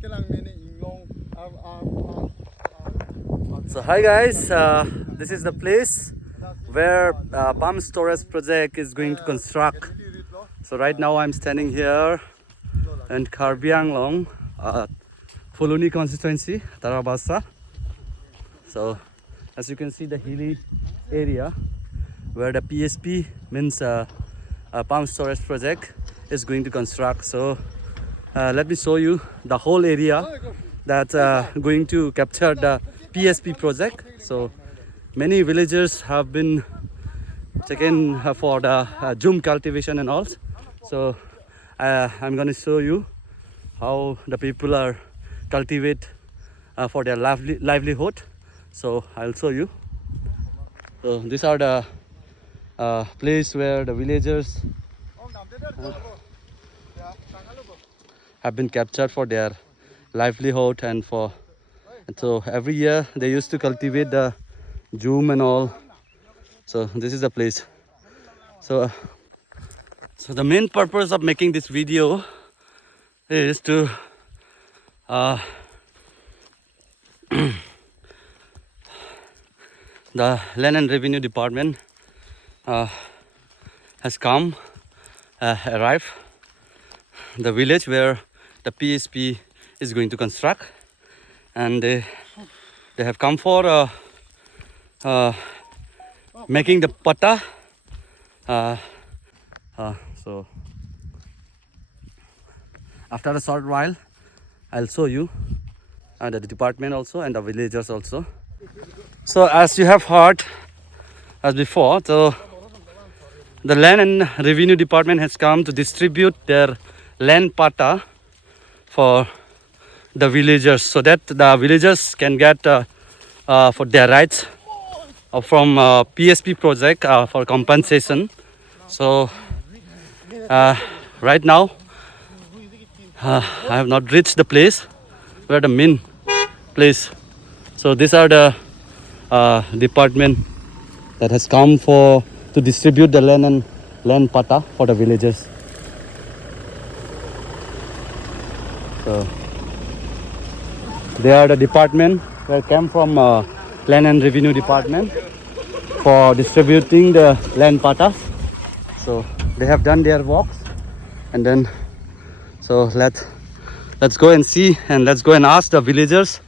So hi guys, this is the place where pump storage project is going to construct. So right now I'm standing here in Karbi Anglong, Fuluni constituency, Tarabasa. So as you can see, the hilly area where the PSP means pump storage project is going to construct. So let me show you the whole area that's going to capture the PSP project. So many villagers have been taken for the zoom cultivation and all. So I'm going to show you how the people are cultivate for their livelihood. So I'll show you. So these are the place where the villagers have been captured for their livelihood and so every year they used to cultivate the zoom and all. So this is the place. So the main purpose of making this video is to the Land and Revenue Department has come arrive the village where the PSP is going to construct, and they have come for making the pata. So after a short while I'll show you the department also and the villagers also. So as you have heard as before, so the Land and Revenue Department has come to distribute their land pata for the villagers, so that the villagers can get for their rights from PSP project for compensation. So right now I have not reached the place where the main place. So these are the department that has come for to distribute the land pata for the villagers. So they are the department where came from Land and Revenue Department for distributing the land patas. So they have done their works, and then so let's go and see, and let's go and ask the villagers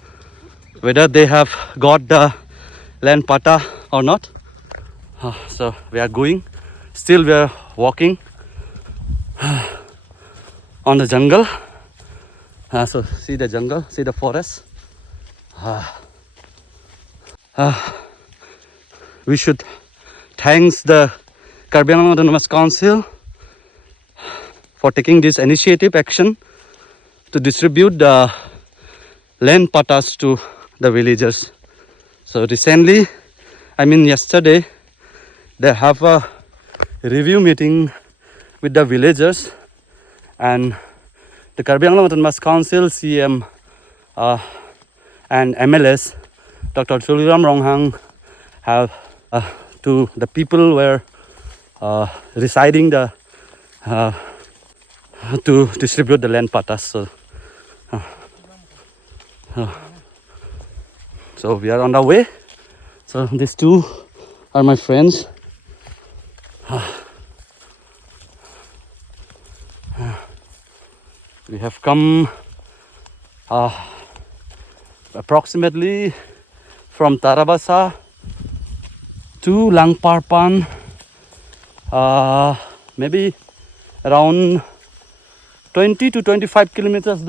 whether they have got the land pata or not. So we are going, still we are walking on the jungle. So see the jungle, see the forest. We should thanks the Karbi Anglong Autonomous Council for taking this initiative action to distribute the land patas to the villagers. So recently, I mean yesterday, they have a review meeting with the villagers, and the Karbi Anglong Autonomous Council CM and MLS Dr. Chuliram Ronghang have to the people were residing the to distribute the land patas. So we are on our way. So these two are my friends. We have come approximately from Tarabasa to Langparpan, maybe around 20 to 25 kilometers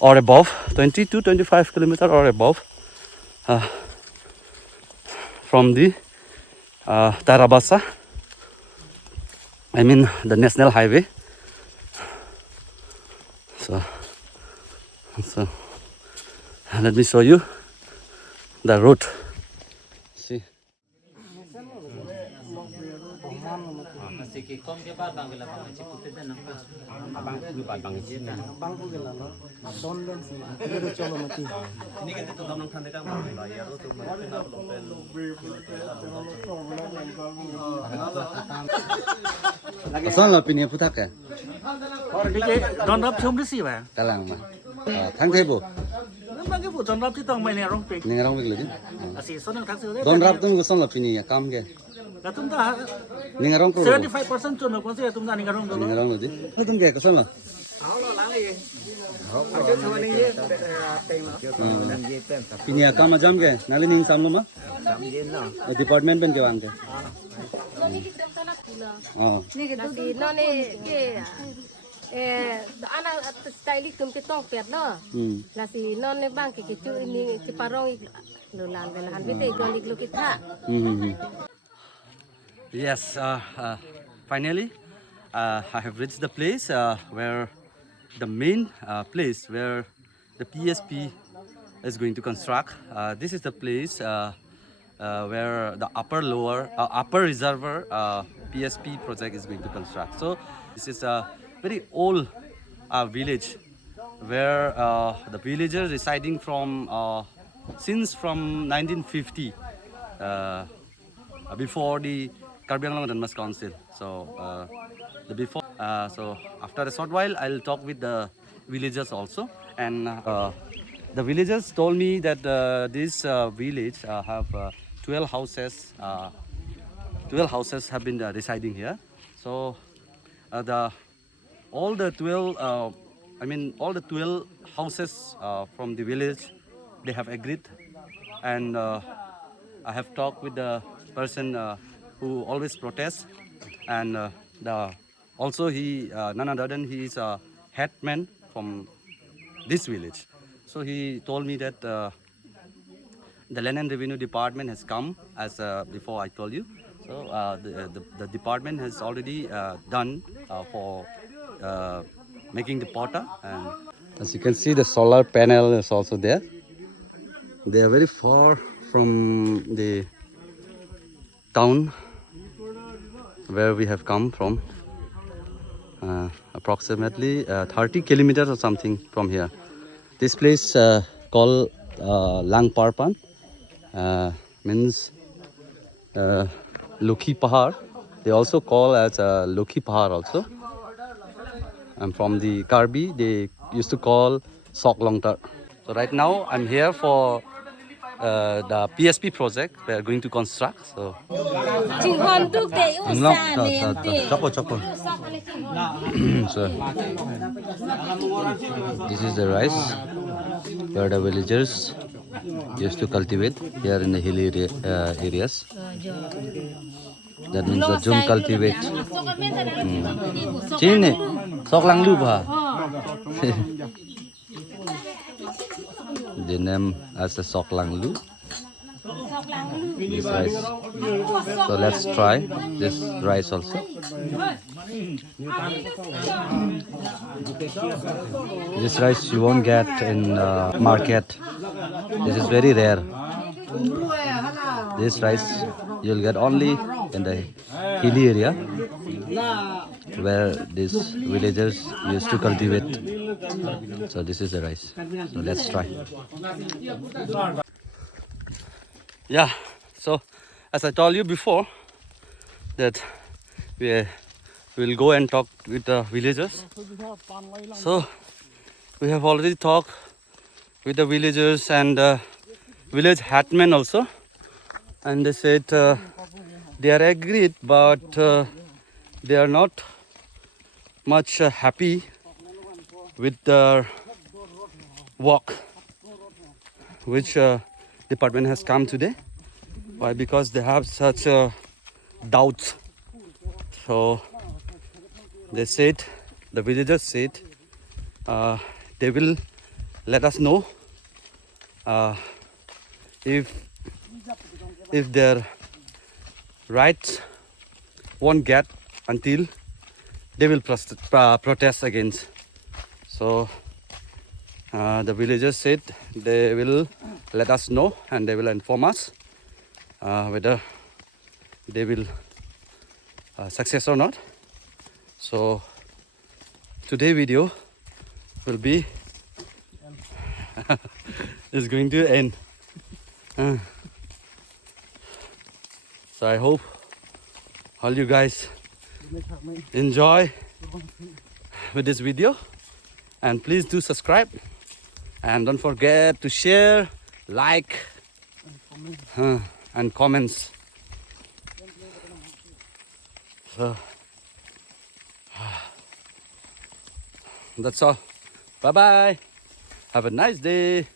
or above, 20 to 25 kilometers or above from the Tarabasa, I mean the national highway. So let me show you the route. See. Son là pin phụ thắc à? Đónรับชมด้วยสิบ่ะ Ta lang mà. Thang thế bộ. นั่นบางทีผู้ดอนรับที่ต้องไปเนี่ยร้องเพลง Nên rong việc lưỡi. อาศัยส่วนหนึ่งทักเสือได้ Don rap tung son là pin cam ke. แต่ตุ้มตา Nên rong pro. 75% จนหนึ่งคนเสียตุ้มตานี่ก็ร้องตัว Nên rong lưỡi. Nó tung ke son là. เอาเราล้างเลยเอาเจ้าชาวนี้เต็มแล้ว Pin cam mà jam ke. Nali ning sam lo ma. Department pen ke wang ke. Nasi noni ke anak stylish tum ke tong pet no. Nasi noni bang ke cu ini ke parong lulan belahan bete golik lu kita. Yes, finally, I have reached the place where the main place where the PSP is going to construct. This is the place where the upper reservoir PSP project is going to construct. So this is a very old village where the villagers residing from since from 1950 before the Karbi Anglong Autonomous Council. So the before so after a short while I'll talk with the villagers also, and the villagers told me that this village have 12 houses. 12 houses have been residing here. So all the 12 houses from the village, they have agreed, and I have talked with the person who always protests, and also he none other than he is a headman from this village. So he told me that the Land and Revenue Department has come, as before I told you. So the department has already done for making the porta, and as you can see, the solar panel is also there. They are very far from the town where we have come from, approximately 30 kilometers or something from here. This place called Lang Parpan, means Lukhi Pahar. They also call as Lukhi Pahar also. And from the Karbi, they used to call Sok Longtar. So right now I'm here for the PSP project we are going to construct. So so this is the rice where the villagers used to cultivate here in the hilly areas. That means the Jum cultivate. Chine, Sok Lang Lu ba? The name as the Sok Lang Lu. This rice. So let's try this rice also. This rice you won't get in market. This is very rare. This rice you'll get only in the hilly area where these villagers used to cultivate. So this is the rice. So let's try. Yeah, so as I told you before that we will go and talk with the villagers. So we have already talked with the villagers and village hatmen also, and they said they are agreed, but they are not much happy with the work which department has come today. Why? Because they have such doubts. So they said, the villagers said, they will let us know if their rights won't get until they will protest against. So the villagers said they will let us know and they will inform us whether they will success or not. So today video will be is going to end. So I hope all you guys enjoy with this video, and please do subscribe and don't forget to share, like, and comments. So that's all. Bye bye. Have a nice day.